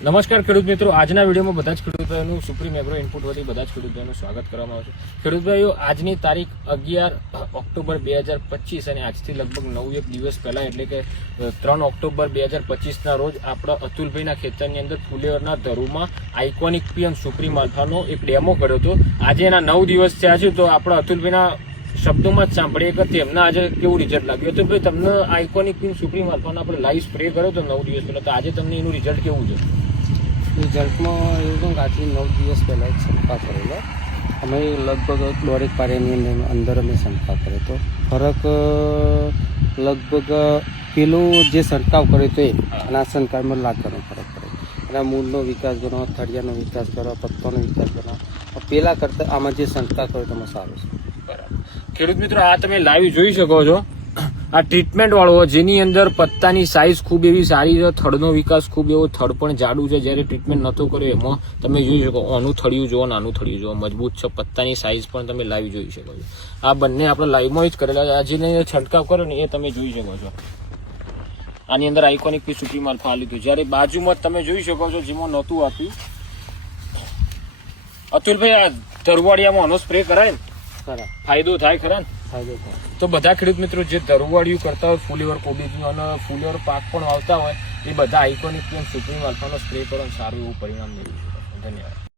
નમસ્કાર ખેડૂત મિત્રો, આજના વિડીયોમાં બધા જ ખેડૂત ભાઈઓનું સુપ્રીમ એગ્રો ઇનપુટ વતી બધા જ ખેડૂત ભાઈઓનું સ્વાગત કરવામાં આવશે। ખેડૂત ભાઈઓ, આજની તારીખ 11 ઓક્ટોબર 2025 અને આજથી લગભગ 9 દિવસ પહેલા એટલે કે 3 ઓક્ટોબર 2025 ના રોજ આપણા અતુલભાઈના ખેતરની અંદર ફુલેવરના ધરુમાં આઇકોનિક પીએમ સુપ્રીમ આલ્ફાનો એક ડેમો કર્યો હતો। આજે એના 9 દિવસ થયા છે, તો આપણા અતુલભાઈના શબ્દોમાં જ સાંભળીએ કે તેમના આજે કેવું રિઝલ્ટ લાગ્યું હતું। ભાઈ, તમને આઇકોનિક પીએમ સુપ્રીમ આલ્ફાનો આપણે લાઈવ સ્પ્રે કર્યો તો 9 દિવસ પહેલા, તો આજે તમને એનું રિઝલ્ટ કેવું છે? રિઝલ્ટમાં એવું કે આજથી 9 દિવસ પહેલાં એક છંટકાવ કરેલો, અમે લગભગ 1.5 પારિયાની અંદર અમે છંટકાવ કર્યો હતો। ફરક લગભગ પેલું જે છંટકાવ કર્યો હતો અને આ છંટકાવમાં લાખનો ફરક પડે। એના મૂળનો વિકાસ ગણો, થળિયાનો વિકાસ કરો, પત્તાનો વિકાસ ગણો, પહેલાં કરતાં આમાં જે છંટકાવ કર્યો તેમાં સારું છે। બરાબર ખેડૂત મિત્રો, આ તમે લાઈવ જોઈ શકો છો, આ ટ્રીટમેન્ટ વાળો જેની અંદર પત્તાની સાઇઝ ખૂબ એવી સારી છે, થડનો વિકાસ ખૂબ એવો, થડ પણ જાડું છે। જ્યારે ટ્રીટમેન્ટ નહોતો કર્યો એમાં તમે જોઈ શકો, આનું થળિયું જુઓ, નાનું થળિયું જુઓ, મજબૂત છે, પત્તાની સાઇઝ પણ તમે લાઈવ જોઈ શકો છો। આ બંને આપણે લાઈવમાં જ કરેલા છે। આ જેને છંટકાવ કર્યો ને એ તમે જોઈ શકો છો, આની અંદર આઇકોનિક પી સુપ્રીમ આલ્ફા આપ્યું હતું। જ્યારે બાજુમાં તમે જોઈ શકો છો જેમાં નહોતું આપ્યું, અતુલભાઈ આ ધરવાડિયામાં આનો સ્પ્રે કરાય ને ખરા ફાયદો થાય ખરા ને? ફાયદો થાય। તો બધા ખેડૂત મિત્રો જે ધરવાડિયું કરતા હોય, ફુલેવર કોબીજનું અને ફુલેવર પાક પણ વાવતા હોય, એ બધા આઇકોનિક પીએમ સુપ્રીમ આલ્ફાનો સ્પ્રે કરો, સારું એવું પરિણામ મેળવી શકો છો। ધન્યવાદ।